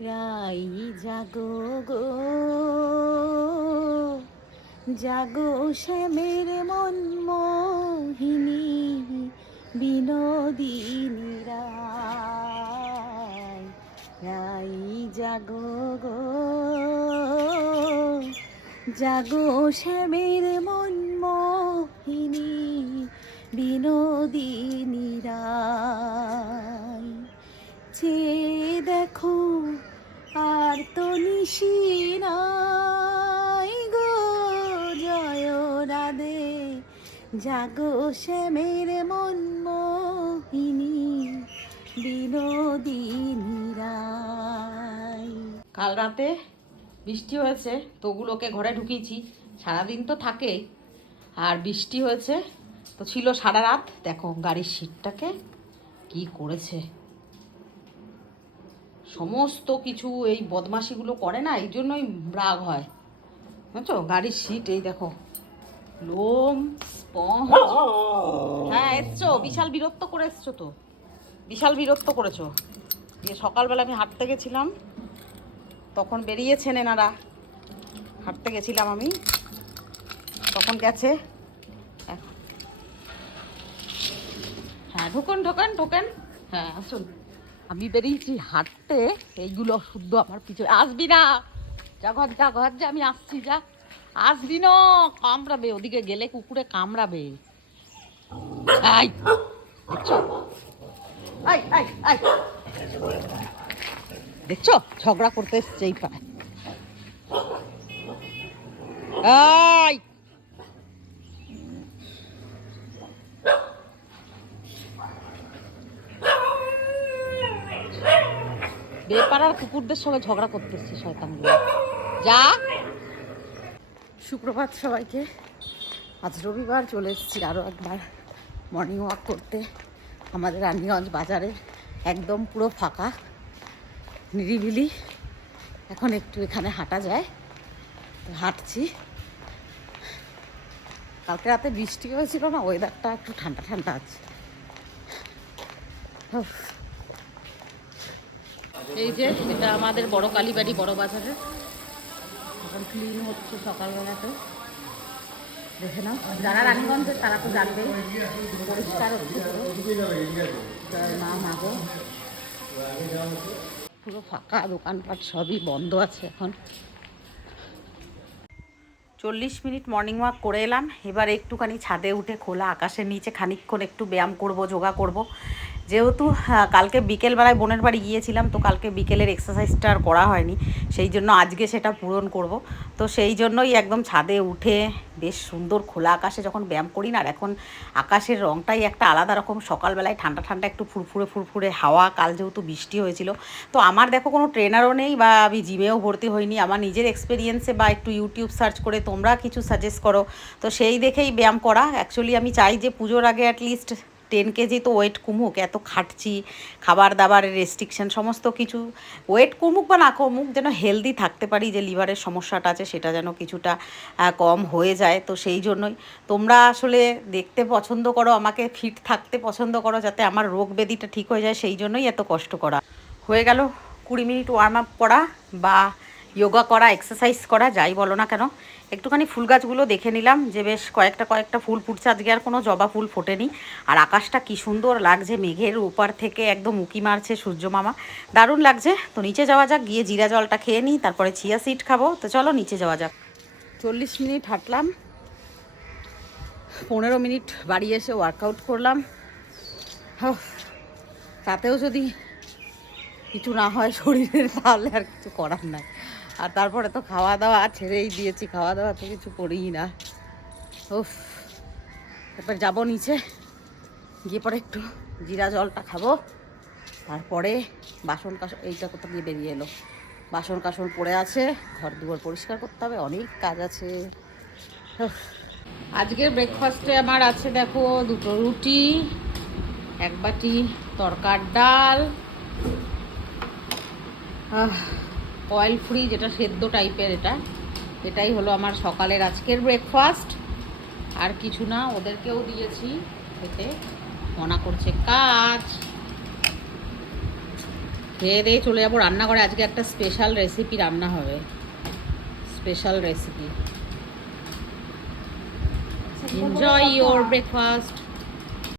রাই জাগো গো। জাগো শ্যামের মন মোহিনী বিনোদিনী রাই। রাই জাগো গো। জাগো শ্যামের মন মোহিনী বিনোদিনী রাই। চেয়ে দেখো, আর তো নিশি নাই গো, জয় রাধে। জাগো শ্যামের মন মোহিনী, বিনোদিনী কাল রাতে বৃষ্টি হয়েছে তোগুলোকে ঘরে ঢুকিয়েছি। সারাদিন তো থাকেই। আর বৃষ্টি হয়েছে, তো ছিল সারা রাত। দেখো গাড়ির সিটটাকে কি করেছে। সমস্ত কিছু এই বদমাশিগুলো করে না, এই জন্যই রাগ হয়। বুঝছ? গাড়ির সিট এই দেখো। লোম হ্যাঁ এসছো। বিশাল বিরক্ত করে এসছো তো। বিশাল বিরক্ত করেছ। দিয়ে সকালবেলা আমি হাঁটতে গেছিলাম। তখন বেরিয়েছেন এনারা। হাঁটতে গেছিলাম আমি। তখন গেছে। হ্যাঁ ঢোকেন ঢোকেন ঢোকেন। হ্যাঁ আসুন। আমি বেরিয়েছি হাঁটতে, এইগুলো শুদ্ধ আমার পিছনে। আসবি না! যা ঘর যা ঘর, যা, আমি আসছি, যা। আসবি না! কামড়াবে, ওদিকে গেলে কুকুরে কামড়াবে। দেখছ? আই দেখছ? ঝগড়া করতে এসছে এই আই বেপাড়ার কুকুরদের সঙ্গে ঝগড়া করতে এসছে শয়তানগুলো যা। সুপ্রভাত সবাইকে। আজ রবিবার চলে এসেছি আরও একবার মর্নিং ওয়াক করতে। আমাদের রানীগঞ্জ বাজারে একদম পুরো ফাঁকা, নিরিবিলি। এখন একটু এখানে হাঁটা যায়। তো হাঁটছি। কালকে রাতে বৃষ্টি হয়েছিল না ওয়েদারটা একটু ঠান্ডা ঠান্ডা আছে। এই যে, এটা আমাদের বড় কালীবাড়ি, বড় বাজারে। এখন ক্লিন হচ্ছে সকালবেলাতে দেখে নাও। যারা রানীগঞ্জের তারা তো জানবে পরিষ্কার পুরো। ফাঁকা, দোকানপাট সবই বন্ধ আছে এখন। চল্লিশ মিনিট মর্নিং ওয়াক করে এলাম। এবার একটুখানি ছাদে উঠে খোলা আকাশের নিচে খানিকক্ষণ একটু ব্যায়াম করব, যোগা করব। যেহেতু আহ, কালকে বিকেলবেলায় বোনের বাড়ি গিয়েছিলাম তো কালকে বিকেলের এক্সারসাইজটা আর করা হয়নি। সেই জন্য আজকে সেটা পূরণ করব। তো সেই জন্যই একদম ছাদে উঠে বেশ সুন্দর খোলা আকাশে যখন ব্যায়াম করি না আর এখন আকাশের রংটাই একটা আলাদা রকম। সকালবেলায় ঠান্ডা ঠান্ডা একটু ফুরফুরে ফুরফুরে হাওয়া কাল যেহেতু বৃষ্টি হয়েছিল। তো আমার দেখো কোনো ট্রেনারও নেই বা আমি জিমেও ভর্তি হইনি। আমার নিজের এক্সপিরিয়েন্সে বা একটু ইউটিউব সার্চ করে তোমরা কিছু সাজেস্ট করো। তো সেই দেখেই ব্যায়াম করা। অ্যাকচুয়ালি আমি চাই যে পুজোর আগে অ্যাটলিস্ট টেন কেজি তো ওয়েট কমুক, এত খাটছি খাবার দাবারের রেস্ট্রিকশন সমস্ত কিছু ওয়েট কমুক বা না কমুক, যেন হেলদি থাকতে পারি, যে লিভারের সমস্যাটা আছে, সেটা যেন কিছুটা কম হয়ে যায়, তো সেই জন্যই। তোমরা আসলে দেখতে পছন্দ করো, আমাকে ফিট থাকতে পছন্দ করো, যাতে আমার রোগ ব্যাধিটা ঠিক হয়ে যায়, সেই জন্যই এত কষ্ট করা। হয়ে গেল কুড়ি মিনিট ওয়ার্ম আপ করা, বা যোগা করা এক্সারসাইজ করা, যাই বলো না কেন, একটুখানি ফুল গাছগুলো দেখে নিলাম যে বেশ কয়েকটা কয়েকটা ফুল ফুটছে। আজকে আর কোনো জবা ফুল ফোটেনি। আর আকাশটা কি সুন্দর লাগছে, মেঘের উপর থেকে একদম উকি মারছে সূর্য মামা। দারুণ লাগছে। তো নিচে যাওয়া যাক, গিয়ে জিরা জলটা খেয়ে নিই, তারপরে চিয়া সিড খাব। তো চলো নিচে যাওয়া যাক। চল্লিশ মিনিট হাঁটলাম। পনেরো মিনিট বাড়ি এসে ওয়ার্কআউট করলাম। তাতেও যদি কিছু না হয় শরীরের, তাহলে আর কিছু করার নাই। আর তারপরে তো খাওয়া দাওয়া ছেড়েই দিয়েছি, খাওয়া দাওয়া তো কিছু করিই না। উফ, এবার যাব নিচে, গিয়ে পরে একটু জিরা জলটা খাব। তারপরে বাসন কাসন এইটা কোথা দিয়ে বেরিয়ে এলো? বাসন কাসন পড়ে আছে, ঘর দুয়ার পরিষ্কার করতে হবে, অনেক কাজ আছে। আজকের ব্রেকফাস্টে আমার আছে দেখো দুটো রুটি, এক বাটি তরকার ডাল। অয়েল ফ্রি যেটা সেদ্ধ টাইপের এটা এটাই হলো আমার সকালের আজকের ব্রেকফাস্ট আর কিছু না ওদেরকেও দিয়েছি খেতে। মনা করছে কাজ। খেয়ে দিয়ে চলে যাব রান্নাঘরে। আজকে একটা স্পেশাল রেসিপি রান্না হবে। Special recipe enjoy your breakfast